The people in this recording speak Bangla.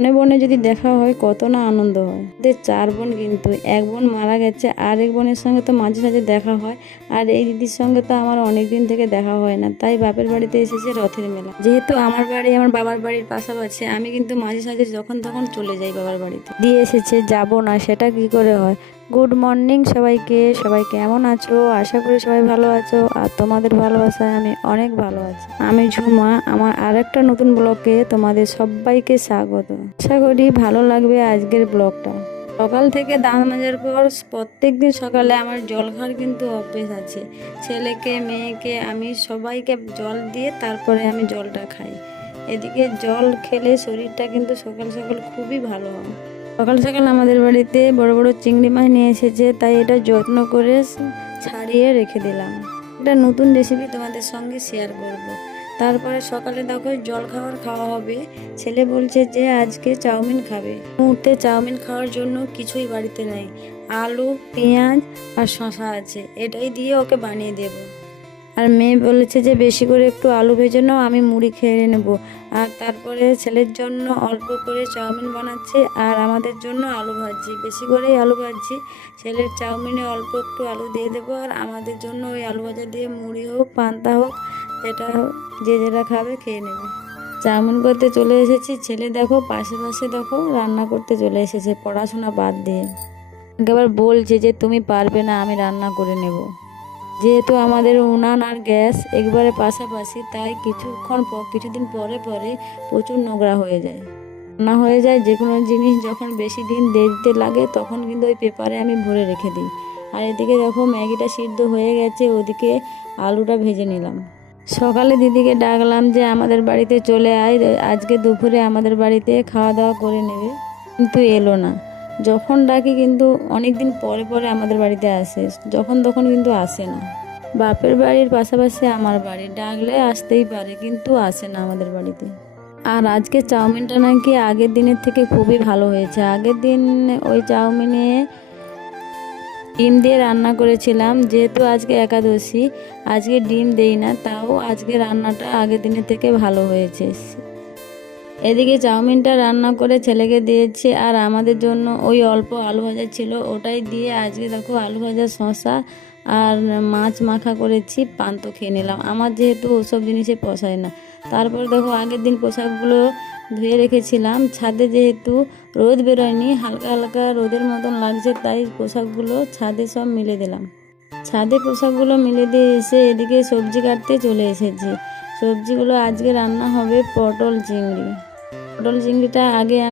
বনে বনে যদি দেখা হয় কত না আনন্দ হয়। ওদের 4 বোন, কিন্তু এক বোন মারা গেছে, আর এক বোনের সঙ্গে তো মাঝে সাঝে দেখা হয়। আর এই দিদির সঙ্গে তো আমার অনেক দিন থেকে দেখা হয় না, তাই বাপের বাড়িতে এসেছে রথের মেলা। যেহেতু আমার বাড়ি আমার বাবার বাড়ির পাশাপাশি, আমি কিন্তু মাঝে সাঝে যখন তখন চলে যাই বাবার বাড়িতে। দিয়ে এসেছে, যাব না সেটা কি করে হয়। গুড মর্নিং সবাইকে, সবাই কেমন আছো? আশা করি সবাই ভালো আছো, আর তোমাদের ভালোবাসায় আমি অনেক ভালো আছি। আমি ঝুমা, আমার আরেকটা নতুন ব্লগে তোমাদের সবাইকে স্বাগত। আশা করি ভালো লাগবে আজকের ব্লগটা। সকাল থেকে দাঁত মাজার পর প্রত্যেক দিন সকালে আমার জল খাওয়ার কিন্তু অভ্যেস আছে। ছেলেকে, মেয়েকে, আমি সবাইকে জল দিয়ে তারপরে আমি জলটা খাই। এদিকে জল খেলে শরীরটা কিন্তু সকাল সকাল খুবই ভালো হয়। সকাল সকাল আমাদের বাড়িতে বড় বড় চিংড়ি মাছ নিয়ে এসেছে, তাই এটা যত্ন করে ছাড়িয়ে রেখে দিলাম। একটা নতুন রেসিপি তোমাদের সঙ্গে শেয়ার করব। তারপরে সকালে দেখো জল খাওয়া হবে। ছেলে বলছে যে আজকে চাউমিন খাবে। মুহূর্তে চাউমিন খাওয়ার জন্য কিছুই বাড়িতে নেই, আলু, পেঁয়াজ আর শসা আছে, এটাই দিয়ে ওকে বানিয়ে দেবো। আর মেয়ে বলেছে যে বেশি করে একটু আলু ভেজে নাও, আমি মুড়ি খেয়ে নেব। আর তারপরে ছেলের জন্য অল্প করে চাউমিন বানাচ্ছে, আর আমাদের জন্য আলু ভাজি, বেশি করেই আলু ভাজি। ছেলের চাউমিনে অল্প একটু আলু দিয়ে দেবো, আর আমাদের জন্য ওই আলু ভাজা দিয়ে মুড়ি হোক, পান্তা হোক, যেটা যে যেটা খাবে খেয়ে নেবে। চাউমিন করতে চলে এসেছি, ছেলে দেখো পাশে পাশে দেখো রান্না করতে চলে এসেছে পড়াশোনা বাদ দিয়ে। এবার বলছে যে তুমি পারবে না, আমি রান্না করে নেব। যেহেতু আমাদের উনান আর গ্যাস একবারে পাশাপাশি, তাই কিছুদিন পরে পরে প্রচুর নোংরা হয়ে যায়। রান্না হয়ে যায় যে কোনো জিনিস যখন বেশি দিন দিতে লাগে, তখন কিন্তু ওই পেপারে আমি ভরে রেখে দিই। আর এদিকে দেখো ম্যাগিটা সিদ্ধ হয়ে গেছে, ওদিকে আলুটা ভেজে নিলাম। সকালে দিদিকে ডাকলাম যে আমাদের বাড়িতে চলে আয়, আজকে দুপুরে আমাদের বাড়িতে খাওয়া দাওয়া করে নেবে, কিন্তু এলো না। যখন ডাকি কিন্তু অনেক দিন পরে পরে আমাদের বাড়িতে আসে, যখন তখন কিন্তু আসে না। বাপের বাড়ির পাশাপাশি আমার বাড়ি, ডাকলে আসতেই পারে, কিন্তু আসে না আমাদের বাড়িতে। আর আজকে চাউমিনটা নাকি আগের দিনের থেকে খুবই ভালো হয়েছে। আগের দিন ওই চাউমিনে ডিম দিয়ে রান্না করেছিলাম, যেহেতু আজকে একাদশী, আজকে ডিম দেই না, তাও আজকে রান্নাটা আগের দিনের থেকে ভালো হয়েছে। এদিকে চাউমিনটা রান্না করে ছেলেকে দিয়েছি, আর আমাদের জন্য ওই অল্প আলু ভাজা ছিল, ওটাই দিয়ে আজকে দেখো আলু ভাজা, শসা আর মাছ মাখা করেছি, পান্তা খেয়ে নিলাম। আমার যেহেতু ওসব জিনিসে পোষায় না। তারপর দেখো আগের দিন পোশাকগুলো ধুয়ে রেখেছিলাম ছাদে, যেহেতু রোদ বেরোয়নি, হালকা হালকা রোদের মতন লাগছে, তাই পোশাকগুলো ছাদে সব মিলে দিলাম। ছাদে পোশাকগুলো মিলে দিয়ে এসে এদিকে সবজি কাটতে চলে এসেছি। সবজিগুলো আজকে রান্না হবে পটল চিংড়ি। পটল চিংড়িটা আগে